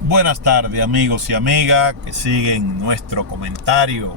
Buenas tardes, amigos y amigas que siguen nuestro comentario.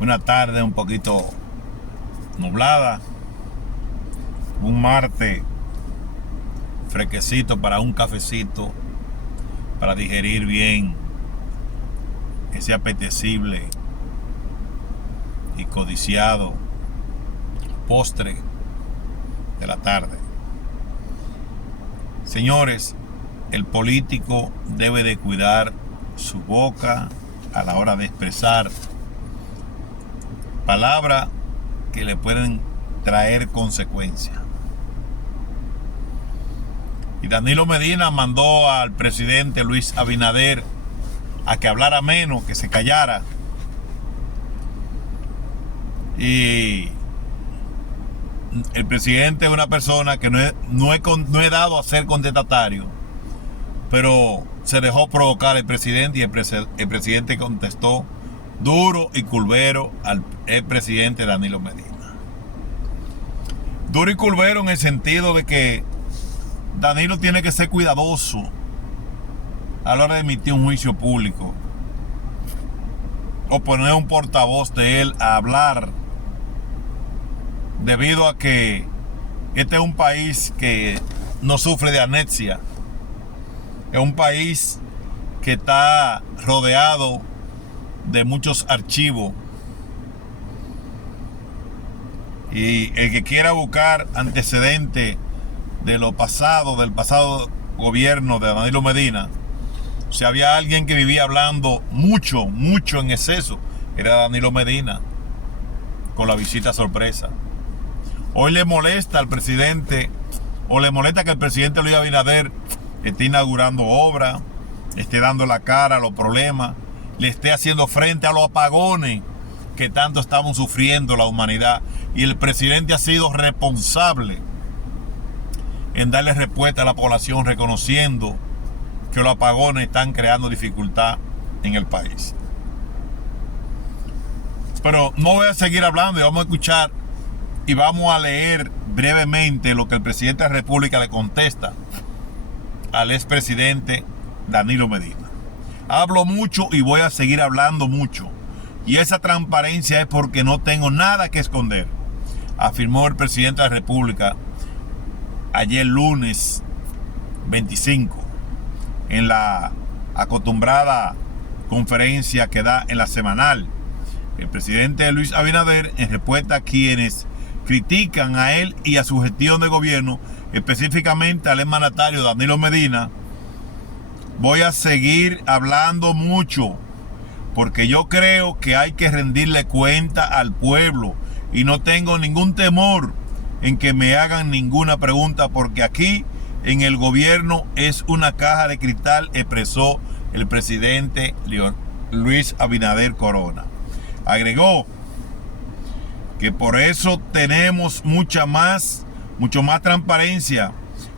Una tarde un poquito nublada, un martes fresquecito para un cafecito, para digerir bien ese apetecible y codiciado postre de la tarde. Señores, el político debe de cuidar su boca a la hora de expresar palabras que le pueden traer consecuencias. Y Danilo Medina mandó al presidente Luis Abinader a que hablara menos, que se callara. Y el presidente es una persona que no he dado a ser contestatario, pero se dejó provocar el presidente y el presidente contestó duro y culvero al presidente Danilo Medina. Duro y culvero en el sentido de que Danilo tiene que ser cuidadoso a la hora de emitir un juicio público o poner un portavoz de él a hablar, debido a que este es un país que no sufre de anexia. Es un país que está rodeado de muchos archivos. Y el que quiera buscar antecedentes de lo pasado, del pasado gobierno de Danilo Medina, si había alguien que vivía hablando mucho en exceso, era Danilo Medina, con la visita sorpresa. Hoy le molesta al presidente, o le molesta que el presidente Luis Abinader esté inaugurando obras, esté dando la cara a los problemas, le esté haciendo frente a los apagones que tanto estamos sufriendo la humanidad. Y el presidente ha sido responsable en darle respuesta a la población, reconociendo que los apagones están creando dificultad en el país. Pero no voy a seguir hablando y vamos a escuchar y vamos a leer brevemente lo que el presidente de la República le contesta al expresidente Danilo Medina. Hablo mucho y voy a seguir hablando mucho. Y esa transparencia es porque no tengo nada que esconder, afirmó el presidente de la República ayer lunes 25 en la acostumbrada conferencia que da en la semanal. El presidente Luis Abinader, en respuesta a quienes critican a él y a su gestión de gobierno, específicamente al mandatario Danilo Medina: voy a seguir hablando mucho porque yo creo que hay que rendirle cuenta al pueblo y no tengo ningún temor en que me hagan ninguna pregunta, porque aquí en el gobierno es una caja de cristal, expresó el presidente Luis Abinader Corona. Agregó que por eso tenemos mucho más transparencia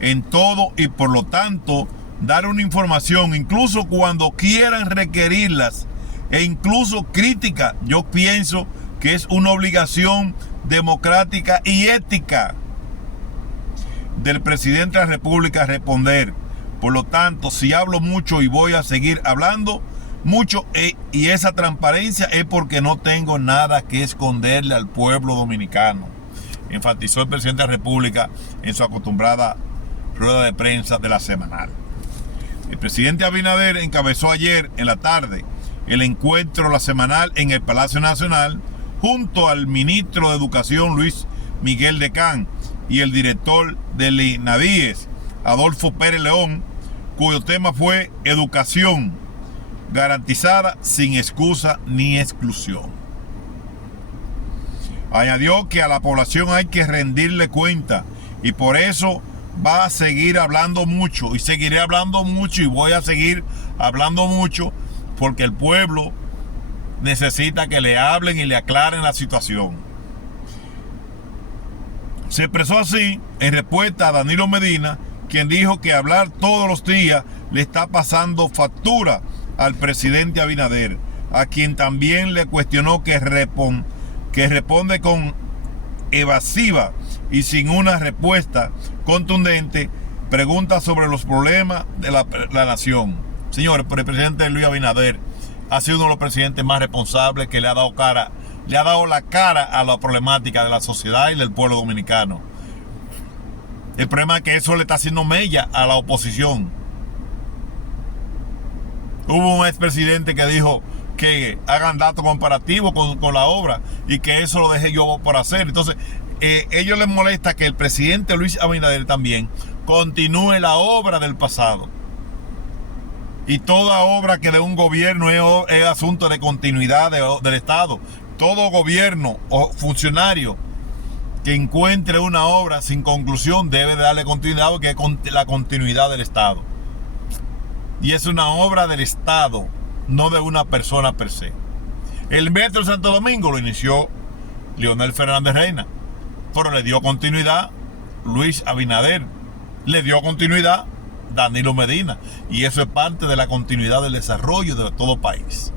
en todo y por lo tanto dar una información, incluso cuando quieran requerirlas e incluso crítica, yo pienso que es una obligación democrática y ética del presidente de la República responder. Por lo tanto, si hablo mucho y voy a seguir hablando mucho, y esa transparencia es porque no tengo nada que esconderle al pueblo dominicano, enfatizó el presidente de la República en su acostumbrada rueda de prensa de la semanal. El presidente Abinader encabezó ayer en la tarde el encuentro la semanal en el Palacio Nacional junto al ministro de Educación Luis Miguel Decán y el director del INADIES Adolfo Pérez León, cuyo tema fue educación garantizada sin excusa ni exclusión. Añadió que a la población hay que rendirle cuenta y por eso va a seguir hablando mucho y seguiré hablando mucho y voy a seguir hablando mucho porque el pueblo necesita que le hablen y le aclaren la situación. Se expresó así en respuesta a Danilo Medina, quien dijo que hablar todos los días le está pasando factura al presidente Abinader, a quien también le cuestionó que responde con evasiva y sin una respuesta contundente pregunta sobre los problemas de la nación. Señores, el presidente Luis Abinader ha sido uno de los presidentes más responsables que le ha dado la cara a la problemática de la sociedad y del pueblo dominicano. El problema es que eso le está haciendo mella a la oposición. Hubo un expresidente que dijo que hagan datos comparativos con la obra y que eso lo deje yo por hacer. Entonces, ellos les molesta que el presidente Luis Abinader también continúe la obra del pasado. Y toda obra que de un gobierno es asunto de continuidad del Estado. Todo gobierno o funcionario que encuentre una obra sin conclusión debe de darle continuidad, porque es la continuidad del Estado. Y es una obra del Estado, no de una persona per se. El Metro de Santo Domingo lo inició Leonel Fernández Reina, pero le dio continuidad Luis Abinader, le dio continuidad Danilo Medina, y eso es parte de la continuidad del desarrollo de todo país.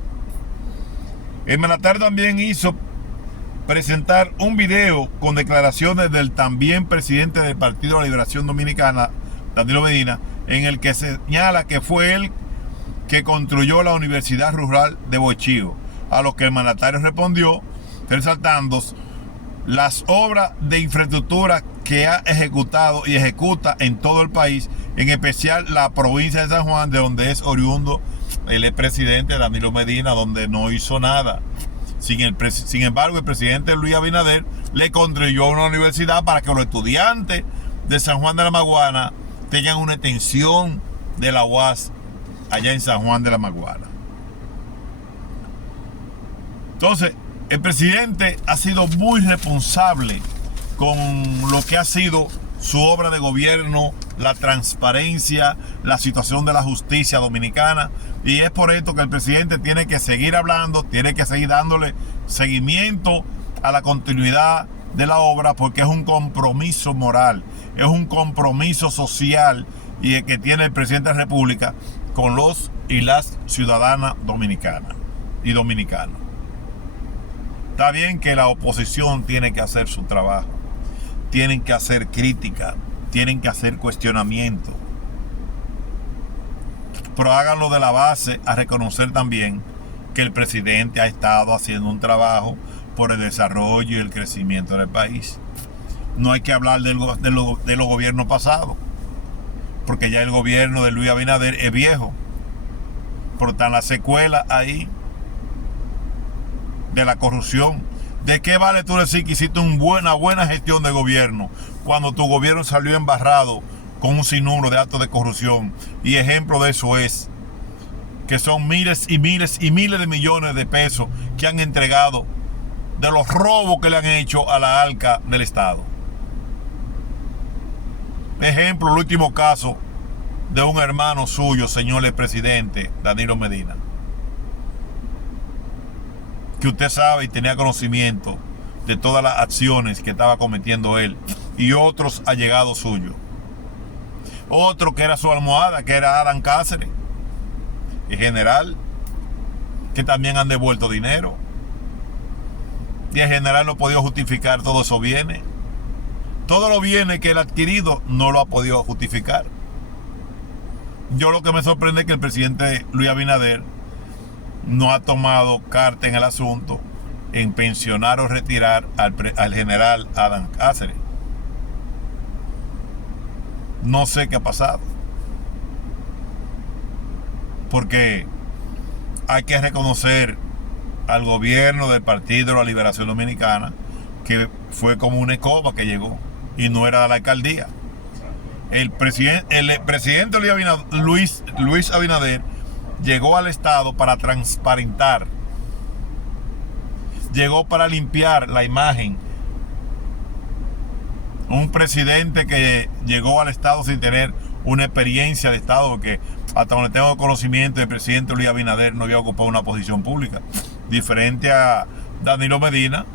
El mandatario también hizo presentar un video con declaraciones del también presidente del Partido de la Liberación Dominicana, Danilo Medina, en el que señala que fue él que construyó la Universidad Rural de Boichío, a lo que el mandatario respondió resaltando las obras de infraestructura que ha ejecutado y ejecuta en todo el país, en especial la provincia de San Juan, de donde es oriundo el expresidente Danilo Medina, donde no hizo nada. Sin embargo, el presidente Luis Abinader le construyó una universidad para que los estudiantes de San Juan de la Maguana tengan una extensión de la UAS allá en San Juan de la Maguana. Entonces, el presidente ha sido muy responsable con lo que ha sido su obra de gobierno, la transparencia, la situación de la justicia dominicana, y es por esto que el presidente tiene que seguir hablando, tiene que seguir dándole seguimiento a la continuidad de la obra, porque es un compromiso moral, es un compromiso social y el que tiene el presidente de la República con los y las ciudadanas dominicanas y dominicanos. Está bien que la oposición tiene que hacer su trabajo, tienen que hacer crítica, tienen que hacer cuestionamiento, pero háganlo de la base a reconocer también que el presidente ha estado haciendo un trabajo por el desarrollo y el crecimiento del país. No hay que hablar de los gobiernos pasados, porque ya el gobierno de Luis Abinader es viejo, pero están las secuelas ahí de la corrupción. ¿De qué vale tú decir que hiciste una buena gestión de gobierno cuando tu gobierno salió embarrado con un sinnúmero de actos de corrupción? Y ejemplo de eso es que son miles y miles y miles de millones de pesos que han entregado de los robos que le han hecho a la arca del Estado. Ejemplo, el último caso de un hermano suyo, señor el presidente Danilo Medina, que usted sabe y tenía conocimiento de todas las acciones que estaba cometiendo él y otros allegados suyos. Otro que era su almohada, que era Adán Cáceres, el general, que también han devuelto dinero. Y el general no ha podido justificar todos esos bienes. Todos los bienes que él ha adquirido no lo ha podido justificar. Yo lo que me sorprende es que el presidente Luis Abinader no ha tomado carta en el asunto en pensionar o retirar al general Adán Cáceres. No sé qué ha pasado, porque hay que reconocer al gobierno del Partido de la Liberación Dominicana que fue como una escoba que llegó y no era de la alcaldía. El presidente Luis Abinader llegó al Estado para transparentar, llegó para limpiar la imagen. Un presidente que llegó al Estado sin tener una experiencia de Estado, porque hasta donde tengo conocimiento, el presidente Luis Abinader no había ocupado una posición pública, diferente a Danilo Medina,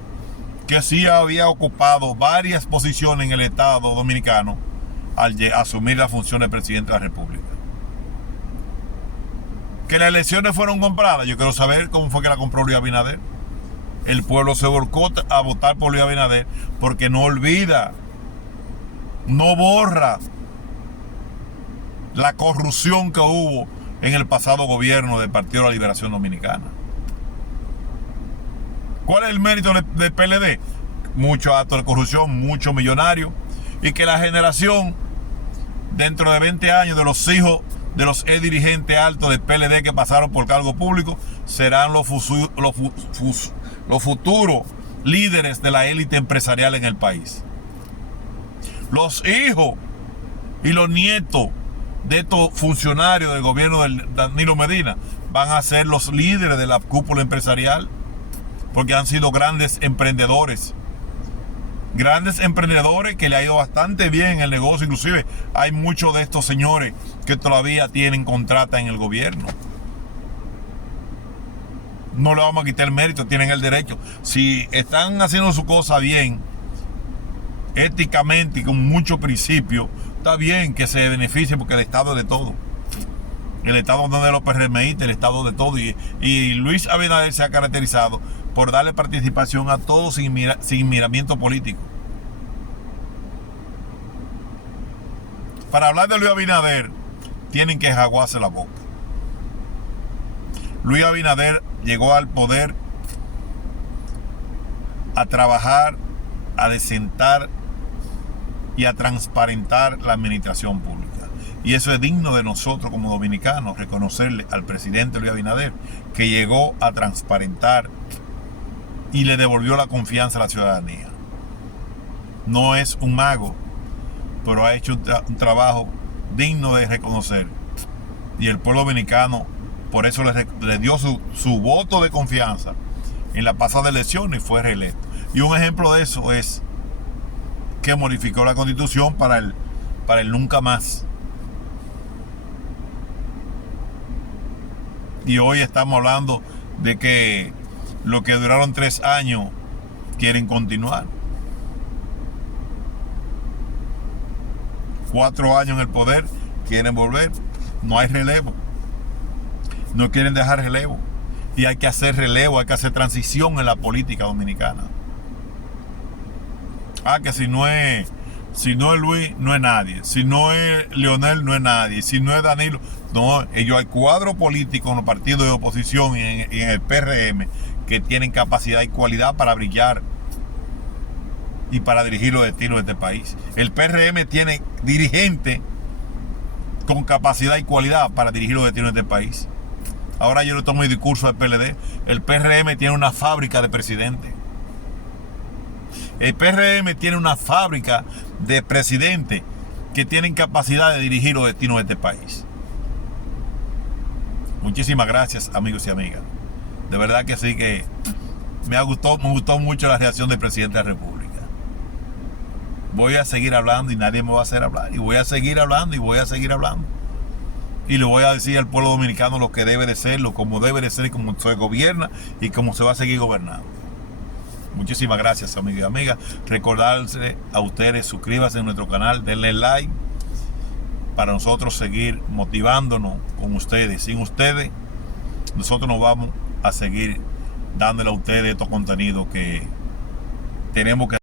que sí había ocupado varias posiciones en el Estado dominicano al asumir la función de presidente de la República. Que las elecciones fueron compradas, yo quiero saber cómo fue que la compró Luis Abinader. El pueblo se volcó a votar por Luis Abinader porque no olvida, no borra la corrupción que hubo en el pasado gobierno del Partido de la Liberación Dominicana. ¿Cuál es el mérito del PLD? Muchos actos de corrupción, muchos millonarios, y que la generación dentro de 20 años de los hijos de los dirigentes altos del PLD que pasaron por cargo público serán los futuros líderes de la élite empresarial en el país. Los hijos y los nietos de estos funcionarios del gobierno de Danilo Medina van a ser los líderes de la cúpula empresarial, porque han sido grandes emprendedores que le ha ido bastante bien en el negocio. Inclusive hay muchos de estos señores que todavía tienen contrata en el gobierno. No le vamos a quitar el mérito, tienen el derecho. Si están haciendo su cosa bien, éticamente y con mucho principio, está bien que se beneficie, porque el Estado es de todo. El Estado no es de los PRMistas, el Estado de todo. Y Luis Abinader se ha caracterizado por darle participación a todos sin miramiento político. Para hablar de Luis Abinader, tienen que jaguarse la boca. Luis Abinader llegó al poder a trabajar, a desentar y a transparentar la administración pública. Y eso es digno de nosotros como dominicanos, reconocerle al presidente Luis Abinader que llegó a transparentar y le devolvió la confianza a la ciudadanía. No es un mago, pero ha hecho un trabajo digno de reconocer. Y el pueblo dominicano por eso le dio su voto de confianza en la pasada elección y fue reelecto. Y un ejemplo de eso es que modificó la Constitución para el nunca más. Y hoy estamos hablando de que lo que duraron 3 años quieren continuar. 4 años en el poder, quieren volver. No hay relevo. No quieren dejar relevo. Y hay que hacer relevo, hay que hacer transición en la política dominicana. Que si no es Luis, no es nadie. Si no es Leonel, no es nadie. Si no es Danilo, no. Ellos hay cuadros políticos en los partidos de oposición y en el PRM que tienen capacidad y cualidad para brillar y para dirigir los destinos de este país. El PRM tiene dirigentes con capacidad y cualidad para dirigir los destinos de este país. Ahora yo le tomo el discurso del PLD. El PRM tiene una fábrica de presidentes. El PRM tiene una fábrica de presidentes que tienen capacidad de dirigir los destinos de este país. Muchísimas gracias, amigos y amigas. De verdad que sí, que me gustó mucho la reacción del presidente de la República. Voy a seguir hablando y nadie me va a hacer hablar. Y voy a seguir hablando y voy a seguir hablando. Y le voy a decir al pueblo dominicano lo que debe de ser, como debe de ser y cómo se gobierna y cómo se va a seguir gobernando. Muchísimas gracias, amigos y amigas. Recordarles a ustedes, suscríbanse a nuestro canal, denle like para nosotros seguir motivándonos con ustedes. Sin ustedes, nosotros nos vamos a seguir dándole a ustedes estos contenidos que tenemos que